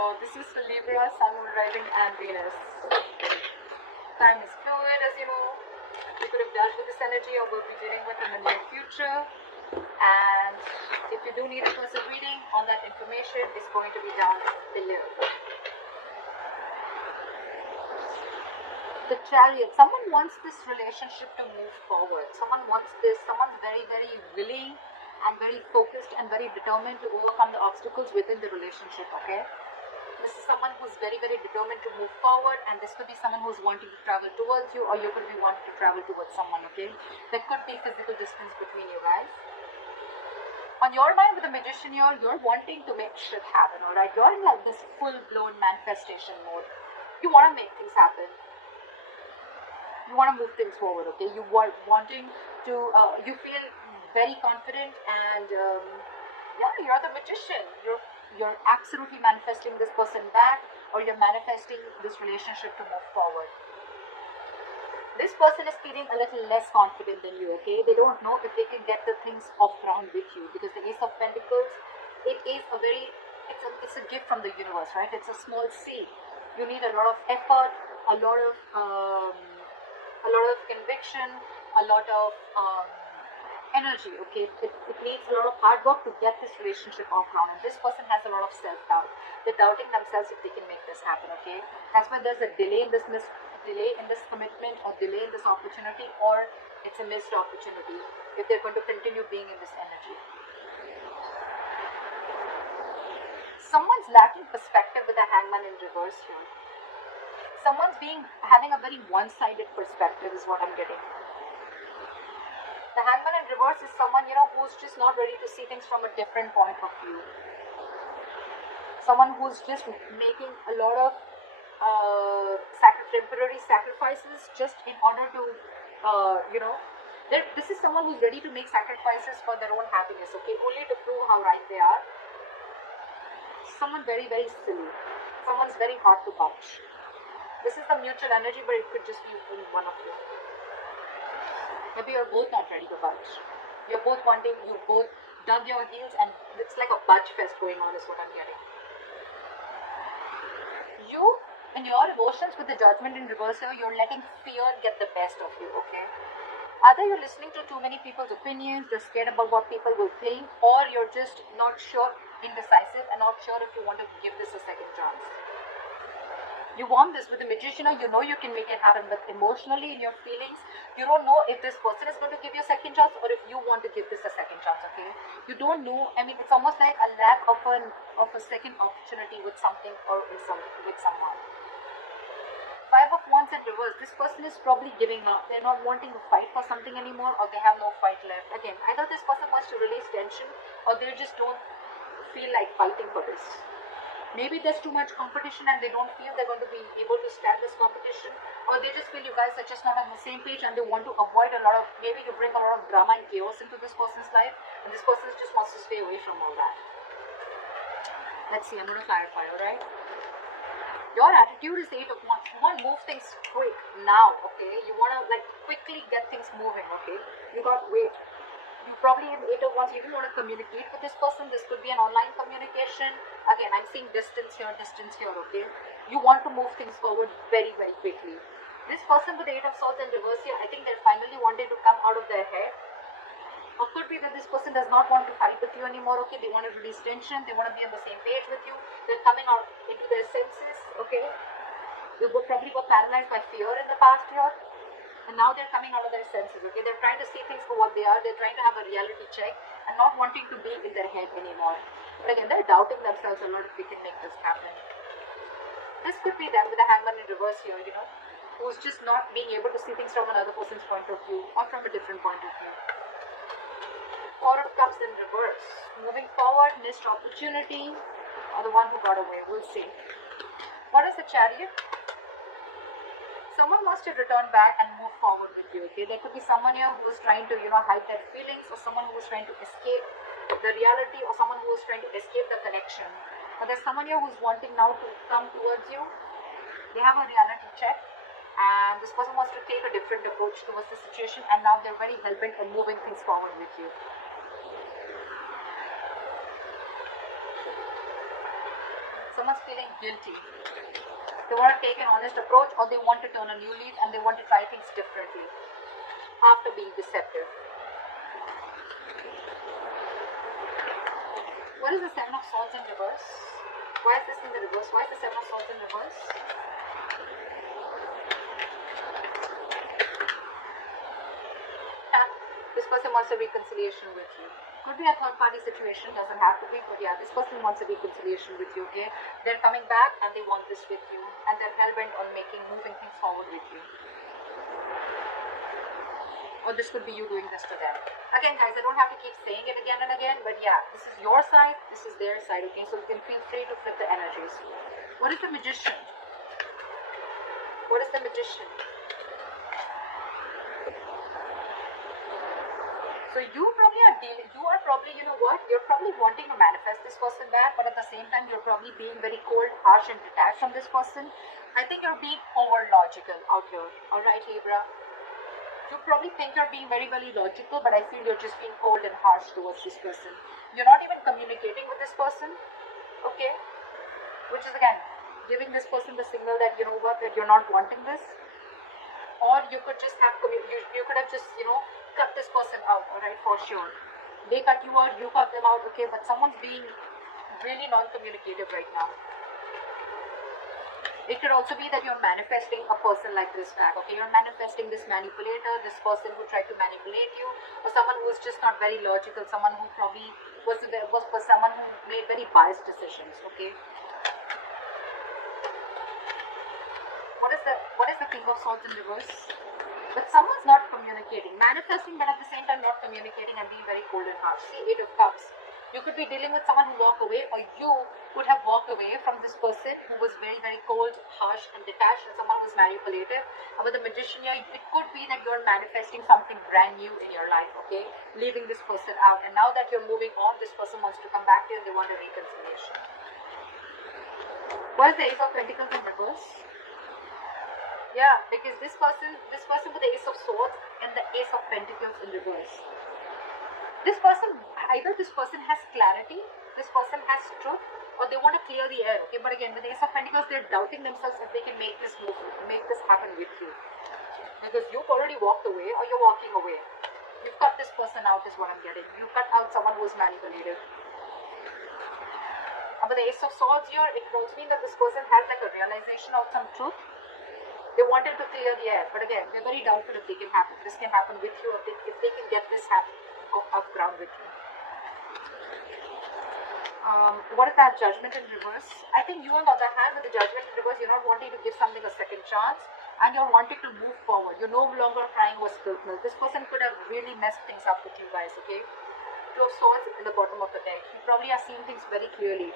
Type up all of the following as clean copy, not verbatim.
So this is the Libra, Sun, Moon, Rising and Venus. Time is fluid, as you know. You could have dealt with this energy or will be dealing with in the near future. And if you do need a personal reading, all that information is going to be down below. The Chariot. Someone wants this relationship to move forward. Someone wants this. Someone's very, very willing and very focused and very determined to overcome the obstacles within the relationship, okay? This is someone who's very, very determined to move forward, and this could be someone who's wanting to travel towards you, or you could be wanting to travel towards someone, okay? There could be physical distance between you guys. On your mind with the Magician here, you're wanting to make shit happen, alright? You're in like this full-blown manifestation mode. You want to make things happen. You want to move things forward, okay? You are wanting to, you feel very confident and, yeah, you're the Magician. You're absolutely manifesting this person back, or you're manifesting this relationship to move forward. This person is feeling a little less confident than you, okay? They don't know if they can get the things off ground with you, because the Ace of Pentacles, it is a very, it's a gift from the universe, right? It's a small seed. You need a lot of effort, a lot of conviction, a lot of energy, okay? It needs a lot of hard work to get this relationship off ground, and this person has a lot of self-doubt. They're doubting themselves if they can make this happen, okay? That's why there's a delay in this commitment, or delay in this opportunity, or it's a missed opportunity if they're going to continue being in this energy. Someone's lacking perspective with a Hangman in reverse here. Someone's having a very one-sided perspective is what I'm getting. The Hangman in reverse is someone, who's just not ready to see things from a different point of view. Someone who's just making a lot of temporary sacrifices just in order to, this is someone who's ready to make sacrifices for their own happiness, okay, only to prove how right they are. Someone very, very silly. Someone's very hard to budge. This is the mutual energy, but it could just be in one of you. Maybe you're both not ready to budge. You're both wanting, you both dug your heels, and it's like a budge fest going on is what I'm getting. You, in your emotions with the Judgment in reverse here, you're letting fear get the best of you, okay? Either you're listening to too many people's opinions, you're scared about what people will think, or you're just not sure, indecisive, and not sure if you want to give this a second chance. You want this with the Magician, you know you can make it happen, but emotionally, in your feelings, you don't know if this person is going to give you a second chance, or if you want to give this a second chance, okay? You don't know. I mean, it's almost like a lack of a second opportunity with something, or with someone. Five of Wands in reverse. This person is probably giving up. They're not wanting to fight for something anymore, or they have no fight left. Again, either this person wants to release tension, or they just don't feel like fighting for this. Maybe there's too much competition and they don't feel they're going to be able to stand this competition, or they just feel you guys are just not on the same page and they want to avoid maybe you bring a lot of drama and chaos into this person's life, and this person just wants to stay away from all that. Let's see, I'm going to clarify, alright? Your attitude is 8 of Wands. You want to move things quick now, okay? You want to quickly get things moving, okay? You got wait. You probably in 8 of Wands, if you want to communicate with this person, this could be an online communication. Again, I'm seeing distance here, okay? You want to move things forward very, very quickly. This person with the 8 of Swords in reverse here, I think they're finally wanting to come out of their head. Or could be that this person does not want to fight with you anymore, okay? They want to release tension, they want to be on the same page with you. They're coming out into their senses, okay? You probably were paralyzed by fear in the past year. And now they're coming out of their senses, okay? They're trying to see things for what they are. They're trying to have a reality check and not wanting to be in their head anymore. But again, they're doubting themselves a lot if they can make this happen. This could be them with the Hangman in reverse here, who's just not being able to see things from another person's point of view, or from a different point of view. Four of Cups in reverse. Moving forward, missed opportunity, or the one who got away. We'll see. What is the Chariot? Someone wants to return back and move forward with you, okay? There could be someone here who is trying to, hide their feelings, or someone who is trying to escape the reality, or someone who is trying to escape the connection. But there's someone here who's wanting now to come towards you. They have a reality check, and this person wants to take a different approach towards the situation, and now they're very hell-bent on moving things forward with you. So Someone's feeling guilty. They want to take an honest approach, or they want to turn a new leaf and they want to try things differently after being deceptive. What is the Seven of Swords in reverse? Why is this in the reverse? Why is the Seven of Swords in reverse? This person wants a reconciliation with you. Could be a third party situation, doesn't have to be, but yeah, this person wants a reconciliation with you, okay? They're coming back and they want this with you, and they're hell-bent on moving things forward with you. Or this could be you doing this to them. Again, guys, I don't have to keep saying it again and again, but yeah, this is your side, this is their side, okay? So you can feel free to flip the energies. What is the Magician? What is the Magician? So you are probably, you know what, you're probably wanting to manifest this person back, but at the same time, you're probably being very cold, harsh, and detached from this person. I think you're being over logical out here. Alright, Libra? You probably think you're being very, very logical, but I feel you're just being cold and harsh towards this person. You're not even communicating with this person, okay? Which is, again, giving this person the signal that, you know what, that you're not wanting this. Or you could just have, you could have just, you know, cut this person out, alright, for sure. They cut you out, you cut them out, okay, but someone's being really non-communicative right now. It could also be that you're manifesting a person like this back, okay? You're manifesting this manipulator, this person who tried to manipulate you, or someone who's just not very logical, someone who probably was someone who made very biased decisions, okay? What is the King of Swords in reverse? But someone's not communicating, manifesting, but at the same time not communicating and being very cold and harsh. See, Eight of Cups. You could be dealing with someone who walked away, or you could have walked away from this person who was very, very cold, harsh, and detached, and someone who's manipulative. And with the Magician here, it could be that you're manifesting something brand new in your life, okay? Leaving this person out. And now that you're moving on, this person wants to come back to you and they want a reconciliation. What is the Ace of Pentacles in reverse? Yeah, because this person with the Ace of Swords and the Ace of Pentacles in reverse. Either this person has clarity, this person has truth, or they want to clear the air, okay? But again, with the Ace of Pentacles, they're doubting themselves if they can make this move, make this happen with you. Because you've already walked away, or you're walking away. You've cut this person out is what I'm getting. You cut out someone who's manipulative. And with the Ace of Swords here, it could also mean that this person has like a realization of some truth. They wanted to clear the air, but again, they're very doubtful if this can happen with you, or if they can get this off ground with you. What is that Judgment in reverse? I think you, on the other hand, with the Judgment in reverse, you're not wanting to give something a second chance, and you're wanting to move forward. You're no longer crying over spilt milk. This person could have really messed things up with you guys, okay? Two of Swords in the bottom of the deck. You probably are seeing things very clearly.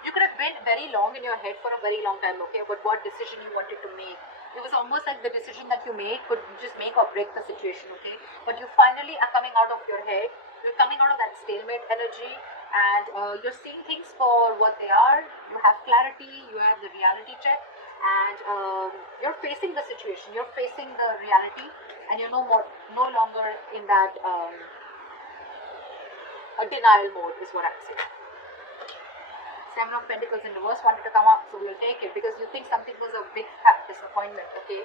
You could have been very long in your head for a very long time, okay, about what decision you wanted to make. It was almost like the decision that you made could just make or break the situation, okay? But you finally are coming out of your head. You're coming out of that stalemate energy, and you're seeing things for what they are. You have clarity, you have the reality check, and you're facing the situation. You're facing the reality, and you're no longer in that denial mode, is what I'm saying. Seven of Pentacles in reverse wanted to come up, so we'll take it because you think something was a big fat disappointment, okay?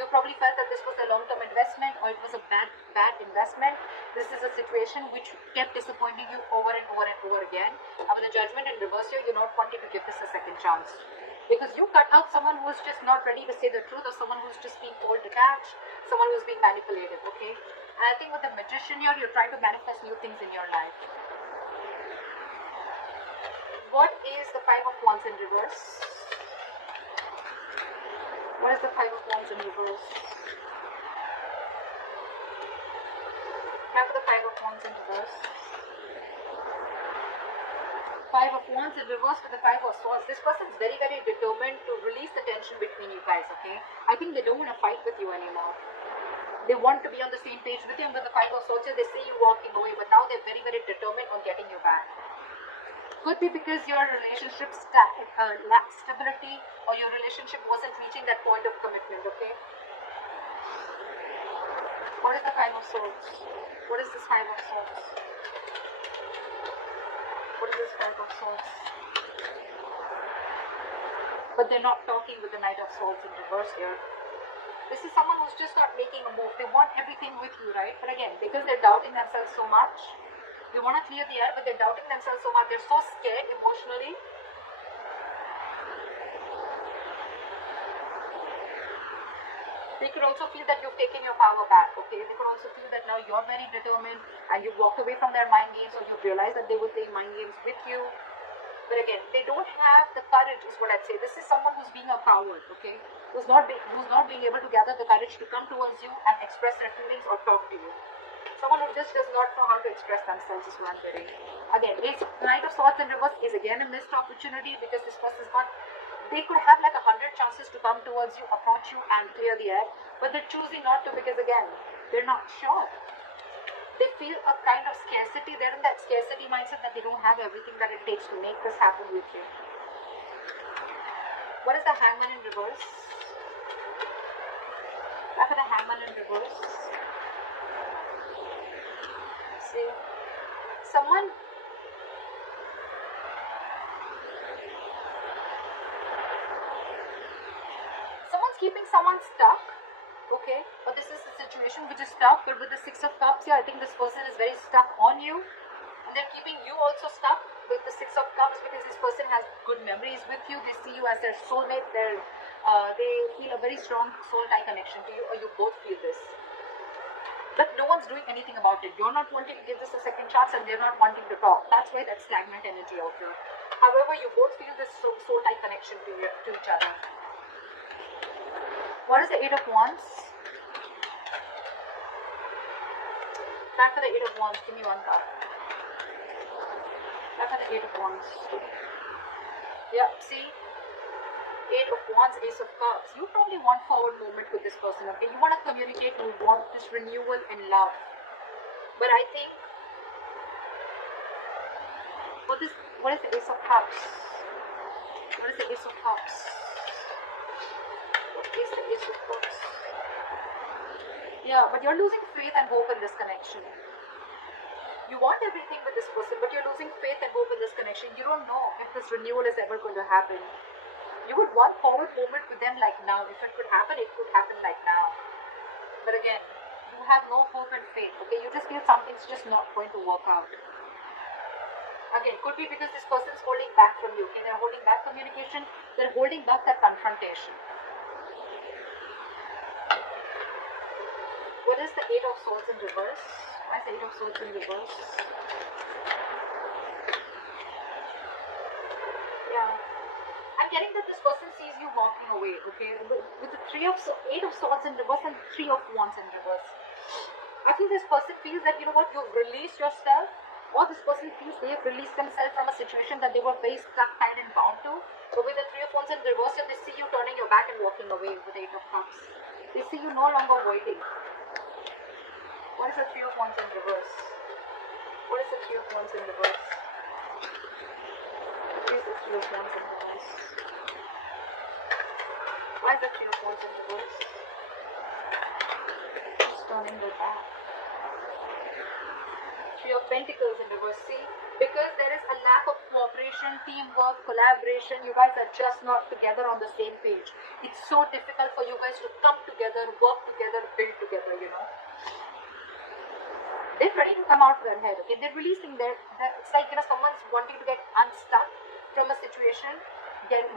You probably felt that this was a long-term investment, or it was a bad investment. This is a situation which kept disappointing you over and over and over again. And with the Judgment in reverse here, you're not wanting to give this a second chance. Because you cut out someone who's just not ready to say the truth, or someone who's just being cold detached, someone who's being manipulated, okay? And I think with the Magician here, you're trying to manifest new things in your life. What is the Five of Wands in reverse? What is the Five of Wands in reverse? Have the Five of Wands in reverse. Five of Wands in reverse with the Five of Swords. This person is very, very determined to release the tension between you guys, okay? I think they don't want to fight with you anymore. They want to be on the same page with you, and with the Five of Swords, they see you walking away, but now they're very, very determined on getting you back. Could be because your relationship lacked stability, or your relationship wasn't reaching that point of commitment, okay? What is the Five of Swords? What is this Five of Swords? What is is this Five of Swords? But they're not talking with the Knight of Swords in reverse here. This is someone who's just not making a move. They want everything with you, right? But again, because they're doubting themselves so much, they want to clear the air, but they're doubting themselves so much. They're so scared emotionally. They could also feel that you've taken your power back, okay? They could also feel that now you're very determined and you've walked away from their mind games, or you've realized that they were playing mind games with you. But again, they don't have the courage, is what I'd say. This is someone who's being a coward, okay? Who's not being able to gather the courage to come towards you and express their feelings or talk to you. Someone who just does not know how to express themselves is what I'm getting. Again, Knight of Swords in reverse is again a missed opportunity, because this person's not. They could have like 100 chances to come towards you, approach you and clear the air, but they're choosing not to, because again, they're not sure. They feel a kind of scarcity. They're in that scarcity mindset that they don't have everything that it takes to make this happen with you. What is the Hangman in reverse? Back of the Hangman in reverse. See, someone's keeping someone stuck, okay? But this is a situation which is stuck. But with the Six of Cups here, I think this person is very stuck on you, and they're keeping you also stuck with the Six of Cups, because this person has good memories with you. They see you as their soulmate. They feel a very strong soul tie connection to you, or you both feel this. But no one's doing anything about it. You're not wanting to give this a second chance, and they're not wanting to talk. That's why that stagnant energy out here. However, you both feel this soul tie connection to each other. What is the Eight of Wands? Try for the Eight of Wands. Give me one card. Try for the Eight of Wands. Yeah, see? Eight of Wands, Ace of Cups. You probably want forward movement with this person, okay? You want to communicate, you want this renewal in love. But I think, what is the Ace of Cups? What is the Ace of Cups? What is the Ace of Cups? Yeah, but you're losing faith and hope in this connection. You want everything with this person, but you're losing faith and hope in this connection. You don't know if this renewal is ever going to happen. You would want forward movement with them like now. If it could happen like now. But again, you have no hope and faith, okay? You just feel something's just not going to work out. Again, could be because this person's holding back from you, okay? They're holding back communication. They're holding back that confrontation. What is the Eight of Swords in reverse? Why is the Eight of Swords in reverse? Yeah. I'm getting that this person sees you walking away, okay? With the Eight of Swords in reverse and Three of Wands in reverse. I think this person feels that, you know what, you've released yourself, or this person feels they've released themselves from a situation that they were very stuck, tied and bound to. But with the Three of Wands in reverse, they see you turning your back and walking away with the Eight of Cups. They see you no longer waiting. What is the Three of Wands in reverse? What is the Three of Wands in reverse? What is the Three of Wands in reverse? Why is the Three of Wands in reverse? Just turning their back. Three of Pentacles in reverse. See, because there is a lack of cooperation, teamwork, collaboration, you guys are just not together on the same page. It's so difficult for you guys to come together, work together, build together, you know. They're ready to come out of their head, okay? They're releasing it's like, you know, someone's wanting to get unstuck from a situation,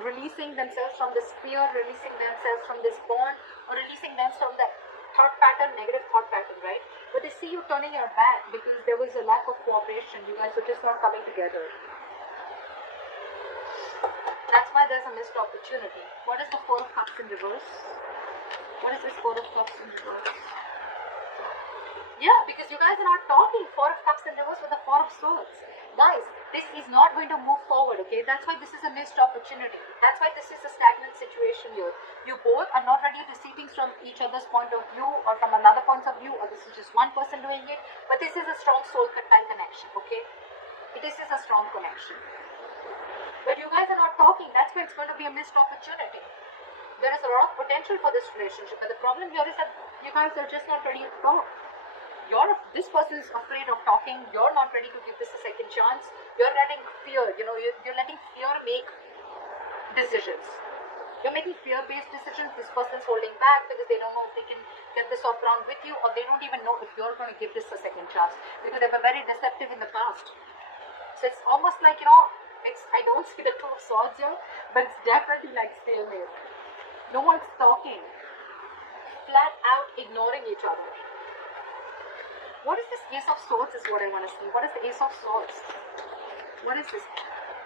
releasing themselves from this fear, releasing themselves from this bond, or releasing themselves from that thought pattern, negative thought pattern, right? But they see you turning your back because there was a lack of cooperation. You guys were just not coming together. That's why there's a missed opportunity. What is the Four of Cups in reverse? What is this Four of Cups in reverse? Yeah, because you guys are not talking. Four of Cups in reverse with the Four of Swords. Guys, this is not going to move forward, okay? That's why this is a missed opportunity. That's why this is a stagnant situation here. You both are not ready to see things from each other's point of view or from another point of view, or this is just one person doing it. But this is a strong soul tie connection, okay? This is a strong connection. But you guys are not talking. That's why it's going to be a missed opportunity. There is a lot of potential for this relationship, but the problem here is that you guys are just not ready to talk. This person is afraid of talking. You're not ready to give this a second chance. You're letting fear, you're letting fear make decisions. You're making fear-based decisions. This person's holding back because they don't know if they can get this off ground with you, or they don't even know if you're going to give this a second chance because they were very deceptive in the past. So it's almost like, I don't see the Two of Swords here, but it's definitely like stalemate. No one's talking. Flat out ignoring each other. What is this Ace of Swords is what I want to see. What is the Ace of Swords? What is this?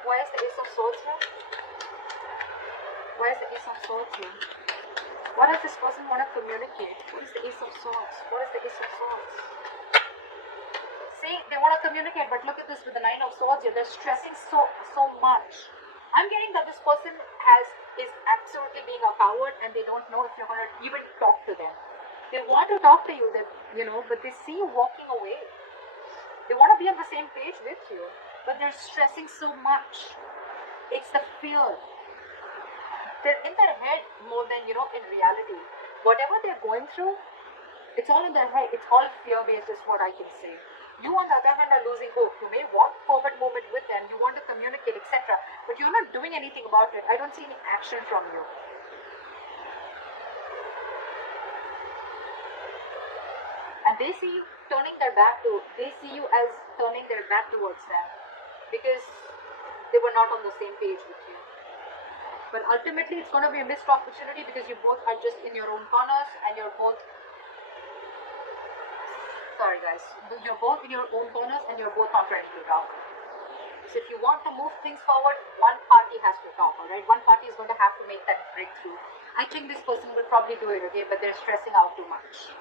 Why is the Ace of Swords here? Why is the Ace of Swords here? What does this person want to communicate? What is the Ace of Swords? What is the Ace of Swords? See, they want to communicate, but look at this with the Nine of Swords here. They're stressing so much. I'm getting that this person is absolutely being a coward, and they don't know if you're going to even talk to them. They want to talk to you, but they see you walking away. They want to be on the same page with you, but they're stressing so much. It's the fear. They're in their head more than, in reality. Whatever they're going through, it's all in their head. It's all fear-based is what I can say. You, on the other hand, are losing hope. You may want forward movement with them. You want to communicate, etc. But you're not doing anything about it. I don't see any action from you. And they see you they see you as turning their back towards them because they were not on the same page with you. But ultimately, it's going to be a missed opportunity because you both are just in your own corners and you're both, sorry guys, you're both in your own corners and you're both not ready to talk. So if you want to move things forward, one party has to talk, alright? One party is going to have to make that breakthrough. I think this person will probably do it, okay? But they're stressing out too much.